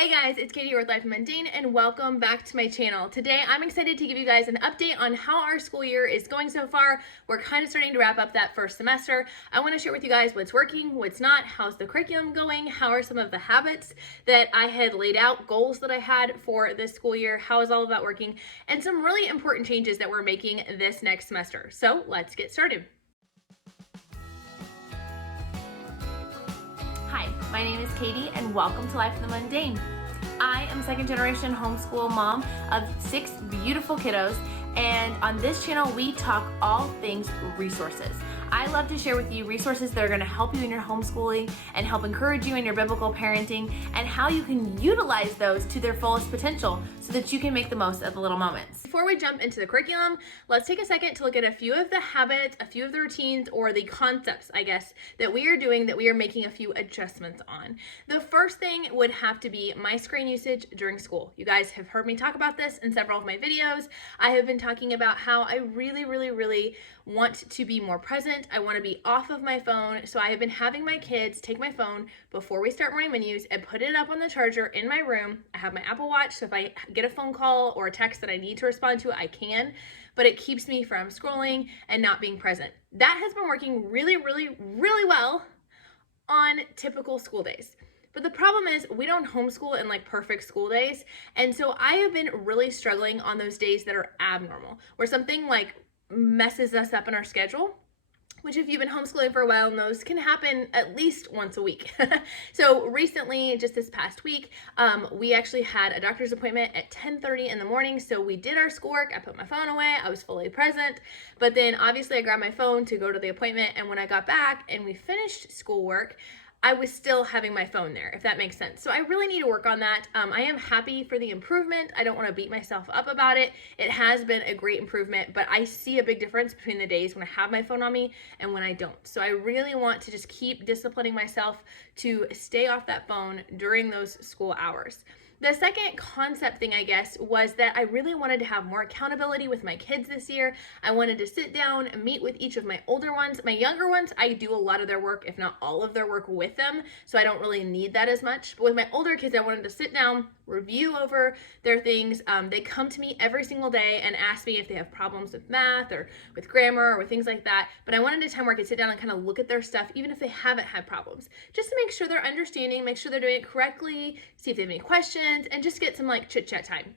Hey guys, it's Katie with Life Mundane and welcome back to my channel. Today I'm excited to give you guys an update on how our school year is going so far. We're kind of starting to wrap up that first semester. I want to share with you guys what's working, what's not, how's the curriculum going, how are some of the habits that I had laid out, goals that I had for this school year, how is all of that working, and some really important changes that we're making this next semester. So let's get started. Hi, my name is Katie and welcome to Life in the Mundane. I am a second generation homeschool mom of 6 beautiful kiddos, and on this channel we talk all things resources. I love to share with you resources that are going to help you in your homeschooling and help encourage you in your biblical parenting and how you can utilize those to their fullest potential so that you can make the most of the little moments. Before we jump into the curriculum, let's take a second to look at a few of the habits, a few of the routines, or the concepts, I guess, that we are doing that we are making a few adjustments on. The first thing would have to be my screen usage during school. You guys have heard me talk about this in several of my videos. I have been talking about how I really want to be more present. I want to be off of my phone. So I have been having my kids take my phone before we start morning menus and put it up on the charger in my room. I have my Apple Watch, so if I get a phone call or a text that I need to respond to, I can, but it keeps me from scrolling and not being present. That has been working really well on typical school days. But the problem is we don't homeschool in like perfect school days. And so I have been really struggling on those days that are abnormal, where something like messes us up in our schedule, which if you've been homeschooling for a while knows can happen at least once a week. So recently, just this past week, we actually had a doctor's appointment at 10:30 in the morning. So we did our schoolwork. I put my phone away. I was fully present. But then obviously I grabbed my phone to go to the appointment. And when I got back and we finished schoolwork, I was still having my phone there, if that makes sense. So I really need to work on that. I am happy for the improvement. I don't want to beat myself up about it. It has been a great improvement, but I see a big difference between the days when I have my phone on me and when I don't. So I really want to just keep disciplining myself to stay off that phone during those school hours. The second concept thing, I guess, was that I really wanted to have more accountability with my kids this year. I wanted to sit down and meet with each of my older ones. My younger ones, I do a lot of their work, if not all of their work with them, so I don't really need that as much. But with my older kids, I wanted to sit down, review over their things. They come to me every single day and ask me if they have problems with math or with grammar or with things like that. But I wanted a time where I could sit down and kind of look at their stuff, even if they haven't had problems, just to make sure they're understanding, make sure they're doing it correctly, see if they have any questions, and just get some like chit chat time.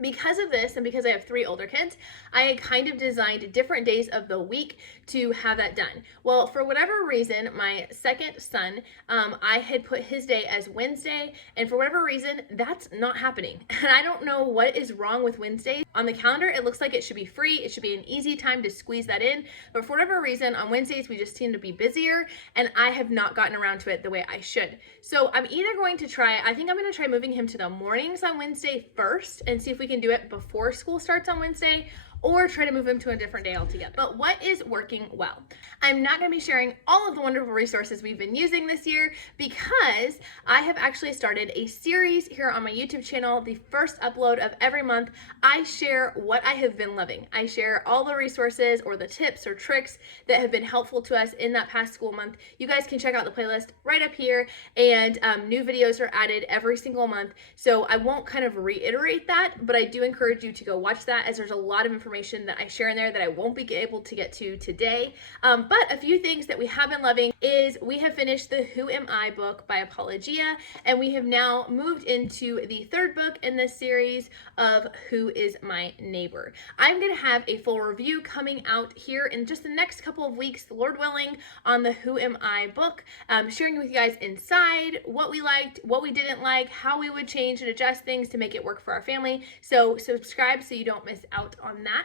Because of this, and because I have 3 older kids, I kind of designed different days of the week to have that done. Well, for whatever reason, my second son, I had put his day as Wednesday, and for whatever reason, that's not happening. And I don't know what is wrong with Wednesday. On the calendar, it looks like it should be free. It should be an easy time to squeeze that in. But for whatever reason, on Wednesdays, we just seem to be busier, and I have not gotten around to it the way I should. So I'm either going to try, I think I'm going to try moving him to the mornings on Wednesday first and see if we can do it before school starts on Wednesday, or try to move them to a different day altogether. But what is working well? I'm not going to be sharing all of the wonderful resources we've been using this year because I have actually started a series here on my YouTube channel. The first upload of every month, I share what I have been loving. I share all the resources or the tips or tricks that have been helpful to us in that past school month. You guys can check out the playlist right up here, and new videos are added every single month. So I won't kind of reiterate that, but I do encourage you to go watch that, as there's a lot of information that I share in there that I won't be able to get to today. But a few things that we have been loving is we have finished the Who Am I book by Apologia, and we have now moved into the 3rd book in this series of Who Is My Neighbor. I'm going to have a full review coming out here in just the next couple of weeks, Lord willing, on the Who Am I book, sharing with you guys inside what we liked, what we didn't like, how we would change and adjust things to make it work for our family. So subscribe so you don't miss out on that.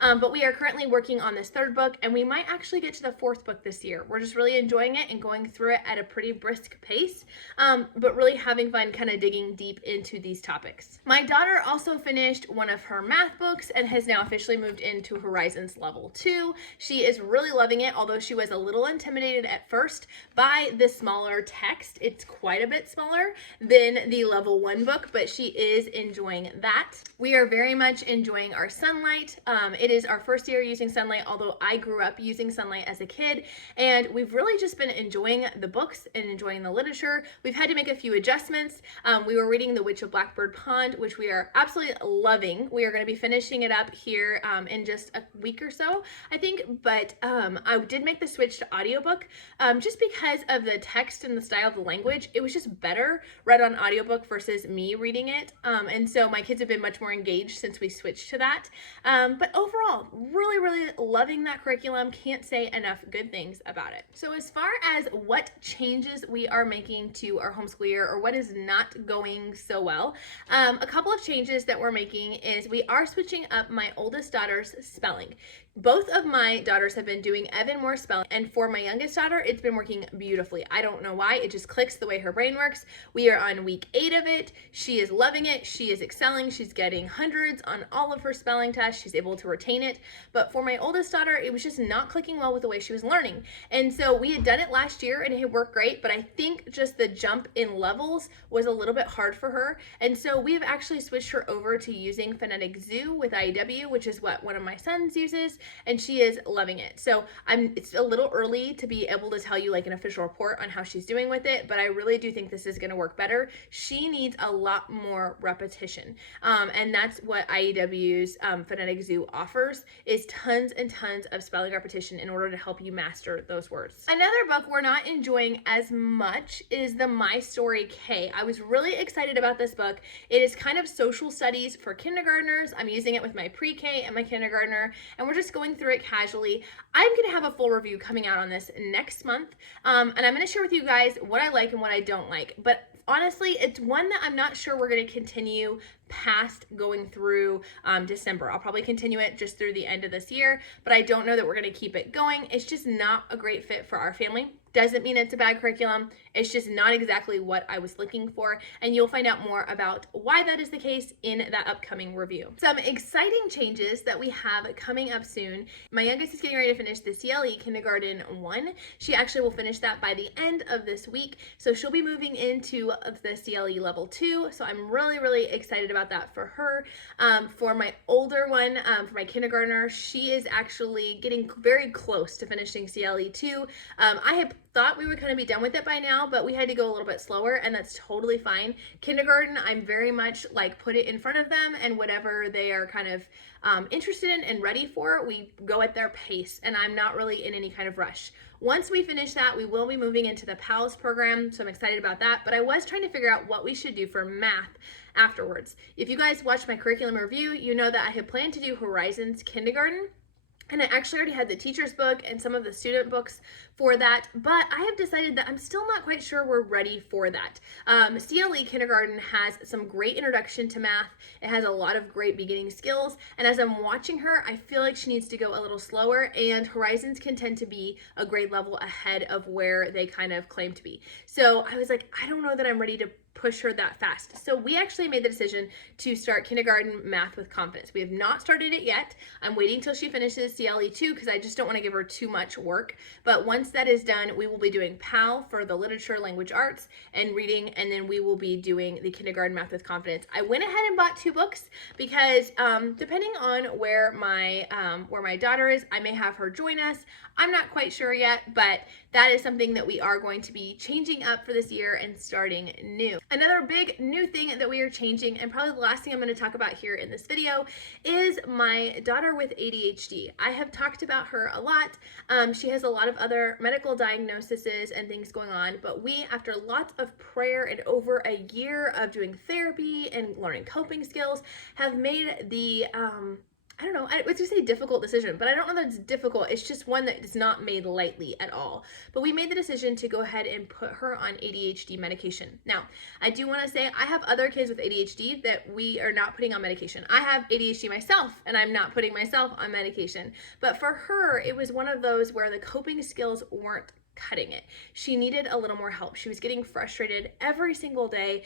But we are currently working on this 3rd book, and we might actually get to the 4th book this year. We're just really enjoying it and going through it at a pretty brisk pace, but really having fun kind of digging deep into these topics. My daughter also finished one of her math books and has now officially moved into Horizons Level 2. She is really loving it, although she was a little intimidated at first by the smaller text. It's quite a bit smaller than the Level 1 book, but she is enjoying that. We are very much enjoying our sunlight. It is our first year using Sunlight, although I grew up using Sunlight as a kid, and we've really just been enjoying the books and enjoying the literature. We've had to make a few adjustments. We were reading The Witch of Blackbird Pond, which we are absolutely loving. We are going to be finishing it up here in just a week or so, I think, but I did make the switch to audiobook just because of the text and the style of the language. It was just better read on audiobook versus me reading it, and so my kids have been much more engaged since we switched to that. But overall, really loving that curriculum. Can't say enough good things about it. So as far as what changes we are making to our homeschool year, or what is not going so well, a couple of changes that we're making is we are switching up my oldest daughter's spelling. Both of my daughters have been doing Evan Moore spelling, and for my youngest daughter, it's been working beautifully. I don't know why, it just clicks the way her brain works. We are on week 8 of it. She is loving it. She is excelling. She's getting hundreds on all of her spelling tests. She's able to retain it. But for my oldest daughter, it was just not clicking well with the way she was learning. And so we had done it last year and it had worked great, but I think just the jump in levels was a little bit hard for her. And so we have actually switched her over to using Phonetic Zoo with IEW, which is what one of my sons uses, and she is loving it. So it's a little early to be able to tell you like an official report on how she's doing with it, but I really do think this is going to work better. She needs a lot more repetition, and that's what IEW's Phonetic Zoo offers, is tons and tons of spelling repetition in order to help you master those words. Another book we're not enjoying as much is the My Story K. I was really excited about this book. It is kind of social studies for kindergartners. I'm using it with my pre-K and my kindergartner, and we're just going through it casually. I'm going to have a full review coming out on this next month, and I'm going to share with you guys what I like and what I don't like. But honestly, it's one that I'm not sure we're going to continue past going through December. I'll probably continue it just through the end of this year, but I don't know that we're going to keep it going. It's just not a great fit for our family. Doesn't mean it's a bad curriculum. It's just not exactly what I was looking for, and you'll find out more about why that is the case in that upcoming review. Some exciting changes that we have coming up soon. My youngest is getting ready to finish the CLE Kindergarten 1. She actually will finish that by the end of this week, so she'll be moving into the CLE level 2, so I'm really excited about that for her. For my older one, for my kindergartner, she is actually getting very close to finishing CLE 2. I had thought we would kind of be done with it by now, but we had to go a little bit slower, and that's totally fine. Kindergarten, I'm very much like put it in front of them, and whatever they are kind of interested in and ready for, we go at their pace, and I'm not really in any kind of rush. Once we finish that, we will be moving into the PALS program, so I'm excited about that, but I was trying to figure out what we should do for math afterwards. If you guys watched my curriculum review, you know that I had planned to do Horizons Kindergarten, and I actually already had the teacher's book and some of the student books for that, but I have decided that I'm still not quite sure we're ready for that. CLE Kindergarten has some great introduction to math. It has a lot of great beginning skills, and as I'm watching her, I feel like she needs to go a little slower, and Horizons can tend to be a grade level ahead of where they kind of claim to be. So I was like, I don't know that I'm ready to push her that fast. So we actually made the decision to start kindergarten math with confidence. We have not started it yet. I'm waiting till she finishes CLE 2 because I just don't want to give her too much work. But once that is done, we will be doing PAL for the literature, language arts, and reading, and then we will be doing the kindergarten math with confidence. I went ahead and bought 2 books because depending on where my daughter is, I may have her join us. I'm not quite sure yet, but that is something that we are going to be changing up for this year and starting new. Another big new thing that we are changing, and probably the last thing I'm going to talk about here in this video, is my daughter with ADHD. I have talked about her a lot. She has a lot of other medical diagnoses and things going on, but we, after lots of prayer and over a year of doing therapy and learning coping skills, have made the I don't know, I was gonna say difficult decision, but I don't know that it's difficult. It's just one that is not made lightly at all. But we made the decision to go ahead and put her on ADHD medication. Now, I do want to say I have other kids with ADHD that we are not putting on medication. I have ADHD myself, and I'm not putting myself on medication. But for her, it was one of those where the coping skills weren't cutting it. She needed a little more help. She was getting frustrated every single day,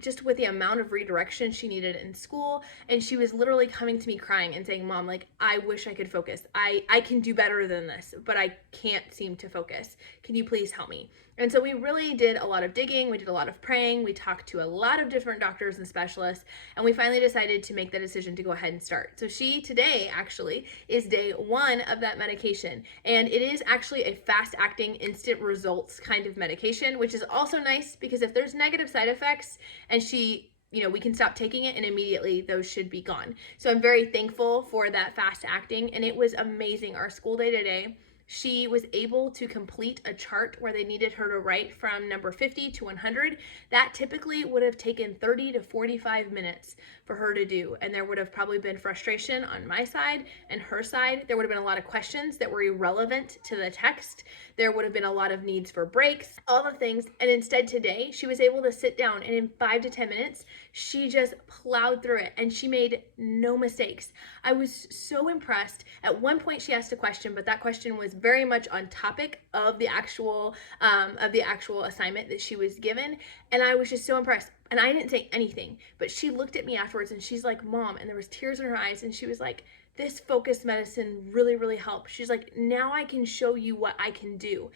just with the amount of redirection she needed in school. And she was literally coming to me crying and saying, Mom, like, I wish I could focus. I can do better than this, but I can't seem to focus. Can you please help me? And so we really did a lot of digging, we did a lot of praying, we talked to a lot of different doctors and specialists, and we finally decided to make the decision to go ahead and start. So she today actually is day 1 of that medication, and it is actually a fast acting instant results kind of medication, which is also nice because if there's negative side effects and we can stop taking it and immediately those should be gone. So I'm very thankful for that fast acting, and it was amazing. Our school day today, she was able to complete a chart where they needed her to write from number 50 to 100. That typically would have taken 30 to 45 minutes for her to do. And there would have probably been frustration on my side and her side. There would have been a lot of questions that were irrelevant to the text. There would have been a lot of needs for breaks, all the things. And instead today, she was able to sit down and in 5 to 10 minutes, she just plowed through it and she made no mistakes. I was so impressed. At one point she asked a question, but that question was very much on topic of the actual assignment that she was given. And I was just so impressed. And I didn't say anything, but she looked at me afterwards and she's like, Mom, and there was tears in her eyes. And she was like, this focused medicine really, really helped. She's like, now I can show you what I can do.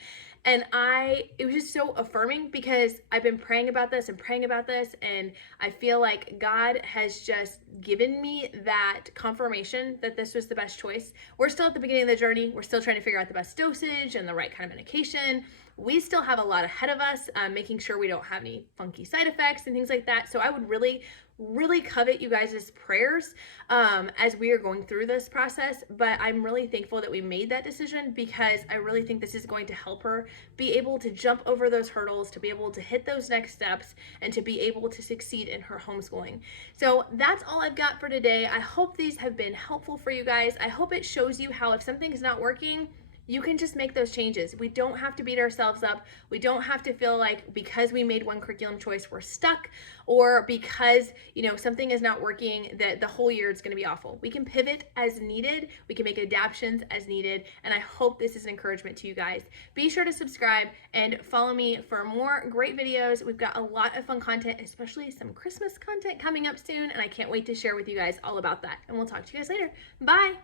And it was just so affirming because I've been praying about this, and I feel like God has just given me that confirmation that this was the best choice. We're still at the beginning of the journey. We're still trying to figure out the best dosage and the right kind of medication. We still have a lot ahead of us, making sure we don't have any funky side effects and things like that. So I would really covet you guys' prayers as we are going through this process. But I'm really thankful that we made that decision because I really think this is going to help her be able to jump over those hurdles, to be able to hit those next steps, and to be able to succeed in her homeschooling. So that's all I've got for today. I hope these have been helpful for you guys. I hope it shows you how if something is not working, you can just make those changes. We don't have to beat ourselves up. We don't have to feel like because we made one curriculum choice, we're stuck, or because, something is not working, that the whole year is going to be awful. We can pivot as needed. We can make adaptations as needed. And I hope this is an encouragement to you guys. Be sure to subscribe and follow me for more great videos. We've got a lot of fun content, especially some Christmas content coming up soon. And I can't wait to share with you guys all about that. And we'll talk to you guys later. Bye.